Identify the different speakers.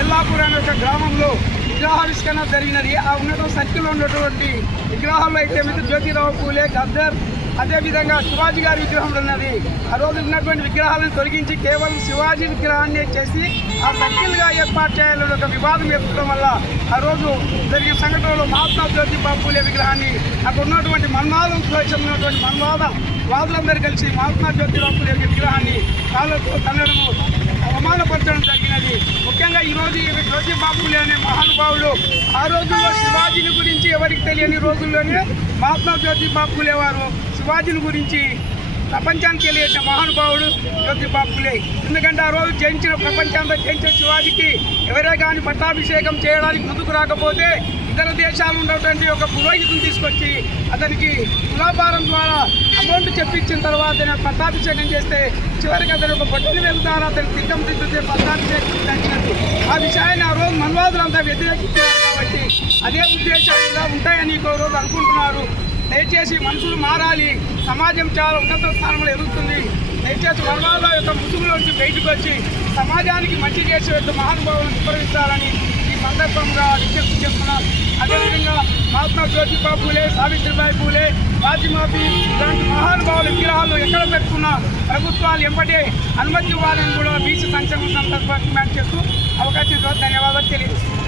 Speaker 1: ఎల్లాపూర్ అనే ఒక గ్రామంలో విగ్రహావిష్కరణ జరిగినది. ఆ ఉన్నత సర్కిల్లో ఉన్నటువంటి విగ్రహాల్లో అయితే మీద జ్యోతిరావు పూలే గద్దర్ అదేవిధంగా శివాజీ గారి విగ్రహం ఉన్నది. ఆ రోజు ఉన్నటువంటి విగ్రహాలను తొలగించి కేవలం శివాజీ విగ్రహాన్ని చేసి ఆ సర్కిల్గా ఏర్పాటు చేయాలని ఒక వివాదం ఏర్పడడం వల్ల ఆ రోజు జరిగిన సంఘటనలో మహాత్మా జ్యోతిబాబు పూలే విగ్రహాన్ని అక్కడ ఉన్నటువంటి మన్వాదం ఉన్నటువంటి మన్వాద వాదులందరూ కలిసి మహాత్మా జ్యోతిరావు పూలే విగ్రహాన్ని కాళ్ళతో తన్నడము అవమానపరచడం జరిగినది. ముఖ్యంగా ఈ రోజు ఈ జ్యోతి బాపులే అనే మహానుభావులు ఆ రోజుల్లో శివాజీని గురించి ఎవరికి తెలియని రోజుల్లోనే మహాత్మా జ్యోతి బాపులే వారు ఉపాధిని గురించి ప్రపంచానికి తెలియజేసిన మహానుభావుడు జ్యోతి బాపులే ఎందుకంటే ఆ రోజు జయించిన ప్రపంచంలో జయించిన శివాజీకి ఎవరే కానీ పట్టాభిషేకం చేయడానికి ముందుకు రాకపోతే ఇతర దేశాలు ఉన్నటువంటి ఒక పురోహితుని తీసుకొచ్చి అతనికి తులాభారం ద్వారా అమౌంట్ చెప్పించిన తర్వాత పట్టాభిషేకం చేస్తే చివరికి అతను ఒక బొట్టలు వెళ్తారు అతను తిట్టం తిట్టితే పట్టాభిషేకం ఆ విషయాన్ని ఆ రోజు మన్వాదులంతా వ్యతిరేకించారు కాబట్టి అదే ఉద్దేశాలు ఇలా ఉంటాయని ఒక రోజు అనుకుంటున్నారు. దయచేసి మనుషులు మారాలి. సమాజం చాలా ఉన్నత స్థానంలో ఎదుగుతుంది. దయచేసి వర్ణాల యొక్క ముసుగులోంచి బయటకు వచ్చి సమాజానికి మంచి చేసే యొక్క మహానుభావులను వివరించాలని ఈ సందర్భంగా విజ్ఞప్తి చేస్తున్నాం. అదేవిధంగా మహాత్మా జ్యోతిబా పూలే సావిత్రిబాయి పూలే రాజమాఫీ ఇలాంటి మహానుభావుల విగ్రహాలు ఎక్కడ పెట్టుకున్నా ప్రభుత్వాలు ఎంపటే అనుమతి ఇవ్వాలని కూడా బీసీ సంక్షేమ సంస్థ డిమాండ్ చేస్తూ అవకాశం ఇవ్వడం ధన్యవాదాలు తెలియజేస్తున్నాం.